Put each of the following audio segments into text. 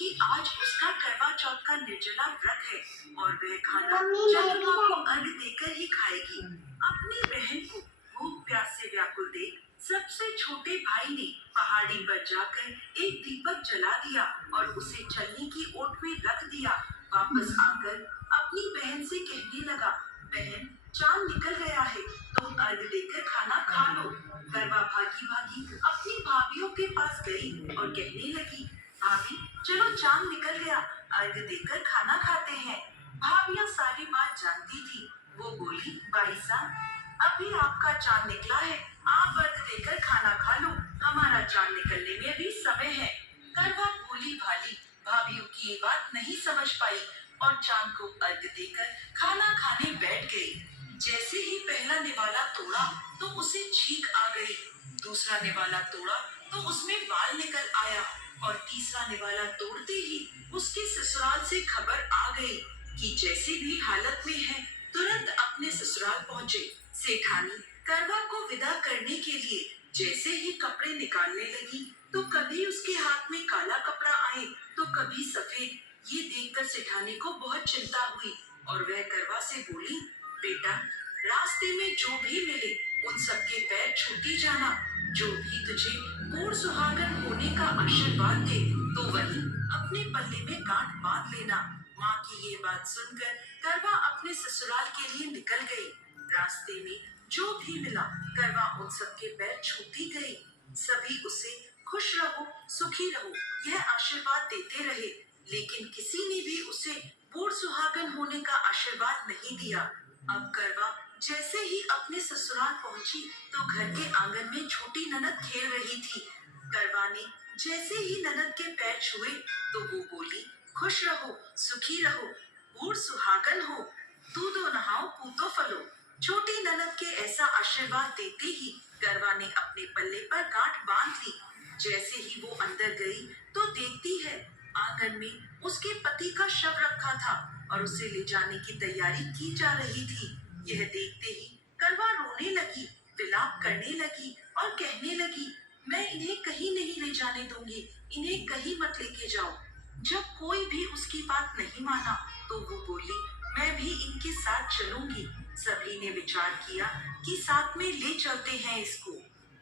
कि आज उसका करवा चौथ का निर्जला व्रत है और वह खाना चंद्रमा को अर्घ देकर ही खाएगी। अपनी बहन को भूख प्यास से व्याकुल देख सबसे छोटे भाई ने पहाड़ी पर जाकर एक दीपक जला दिया और उसे चलने की ओट में रख दिया। वापस आकर अपनी बहन से कहने लगा, बहन चांद निकल गया है, तुम अर्घ देकर खाना खा लो। करवा भागी भागी अपनी भाभीियों के पास गई और कहने लगी, भाभी चलो चांद निकल गया, अर्घ देकर खाना खाते हैं। भाभियां सारी बात जानती थी। वो बोली, भाई साहब अभी आपका चांद निकला है, आप अर्घ देकर खाना खा लो, हमारा चांद निकलने में भी समय है। करवा भोली भाली भाभीियों की ये बात नहीं समझ पाई और चांद को अर्घ देकर खाना खाने बैठ गई। जैसे ही पहला निवाला तोड़ा तो उसे छींक आ गई, दूसरा निवाला तोड़ा तो उसमें बाल निकल आया और तीसरा निवाला तोड़ते ही उसके ससुराल से खबर आ गई कि जैसे भी हालत में है तुरंत अपने ससुराल पहुंचे। सेठानी करवा को विदा करने के लिए जैसे ही कपड़े निकालने लगी तो कभी उसके हाथ में काला कपड़ा आए तो कभी सफेद। ये देखकर सेठानी को बहुत चिंता हुई और वह करवा से बोली, बेटा रास्ते में जो भी मिले उन सबके पैर छूती जाना, जो भी तुझे पूर्ण सुहागन होने का आशीर्वाद दे तो वही अपने पल्ले में गांठ बांध लेना। माँ की ये बात सुनकर करवा अपने ससुराल के लिए निकल गई। रास्ते में जो भी मिला करवा उन सबके पैर छूती गई। सभी उसे खुश रहो सुखी रहो यह आशीर्वाद देते रहे, लेकिन किसी ने भी उसे पूर्ण सुहागन होने का आशीर्वाद नहीं दिया। अब करवा जैसे ही अपने ससुराल पहुंची तो घर के आंगन में छोटी ननद खेल रही थी। करवा ने जैसे ही ननद के पैर छुए तो वो बोली, खुश रहो सुखी रहो पूर्ण सुहागन हो, दूधो नहाओ पूतो फलो। छोटी ननद के ऐसा आशीर्वाद देते ही करवा ने अपने पल्ले पर गांठ बांध ली। जैसे ही वो अंदर गई तो देखती है आंगन में उसके पति का शव रखा था और उसे ले जाने की तैयारी की जा रही थी। यह देखते ही करवा रोने लगी, विलाप करने लगी और कहने लगी, मैं इन्हें कहीं नहीं ले जाने दूंगी, इन्हें कहीं मत लेके जाओ। जब कोई भी उसकी बात नहीं माना तो वो बोली, मैं भी इनके साथ चलूंगी। सभी ने विचार किया कि साथ में ले चलते हैं इसको।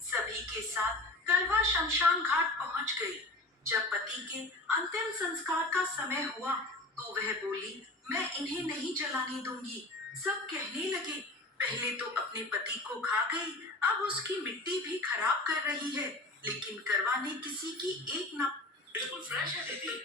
सभी के साथ करवा शमशान घाट पहुंच गई। जब पति के अंतिम संस्कार का समय हुआ तो वह बोली, मैं इन्हें नहीं जलाने दूंगी। सब कहने लगे, पहले तो अपने पति को खा गई, अब उसकी मिट्टी भी खराब कर रही है। लेकिन करवा ने किसी की एक न बिल्कुल फ्रेश है दीदी।